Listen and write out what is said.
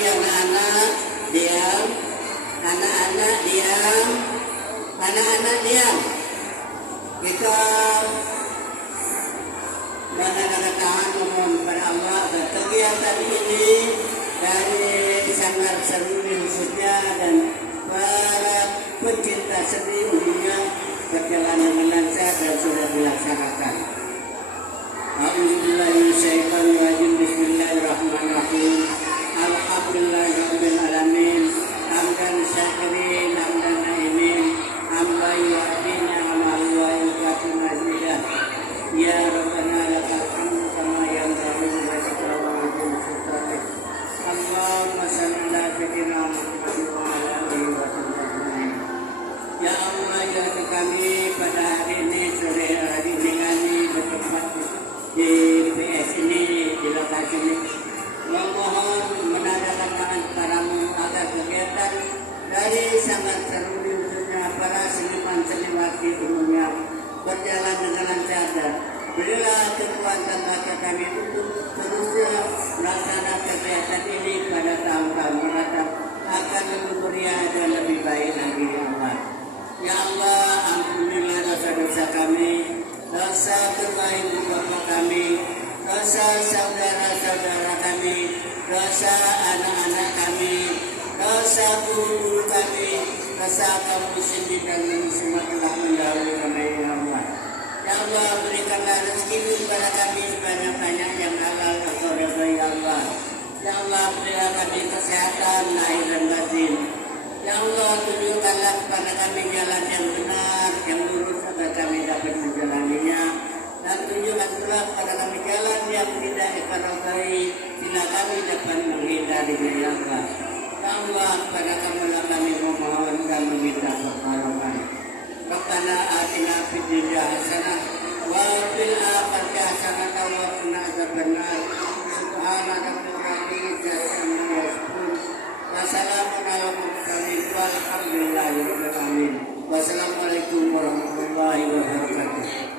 anak-anak diam, anak-anak diam, anak-anak diam. Kita menandakan mohon kepada Allah kegiatan ini dari Sanggar Seruni khususnya dan para pencinta seni umumnya berjalan dengan lancar dan sudah dilaksanakan. A'udzubillahiminasyaitonirrajim. Bismillahirrahmanirrahim. Alhamdulillahirabbil alamin. Hamdan syakirin, hamdan naimin, hamdan yu'adina wa yu'atu mazidah. Ya Rabbana lakal hamdu kama yanbaghi li wajhika wa li sultanik. Allahumma shalli ala sayyidina Muhammad wa ala alihi wa sahbihi. Ya Allah, ya kami pada hari ini, sore hari ini kami bertempat di PS ini, di lokasi ini, memohon menandatangan kepadamu agar kegiatan dari Sanggar Seruni khususnya para seniman-seniwati umumnya berjalan dengan lancar dan berilah kekuatan bagi kami untuk terusnya melaksanakan kegiatan ini pada tahun-tahun mendatang akan lebih meriah dan lebih baik lagi ya Allah. Ya Allah, ampunilah dosa-dosa kami, dosa terbaik bapak kami, dosa saudara-saudara kami, dosa anak-anak kami, dosa guru-guru kami, dosa kaum muslimin dan muslimat telah mendahului kami ya Allah. Ya Allah, berikanlah rezeki kepada kami sebanyak-banyak yang halal atau ridha ya Allah. Ya Allah, berilah kami kesehatan lahir dan batin. Ya Allah, tunjukkanlah kepada kami jalan yang benar, yang lurus agar kami dapat menjalaninya. Dan tunjukkan pula kepada kami jalan yang tidak ekonomi, sehingga kami dapat menghindarinya ya Allah. Ya Allah, kepada kamulah kami memohon dan meminta pertolongan. Rabbana atina fid dunya hasanah wa fil akhirati hasanah wa qina adzabannar. Subhana rabbika rabbil izzati amma yasifun. Wassalamun ala mursalin walhamdulillahi rabbil alamin. Wassalamualaikum warahmatullahi wabarakatuh.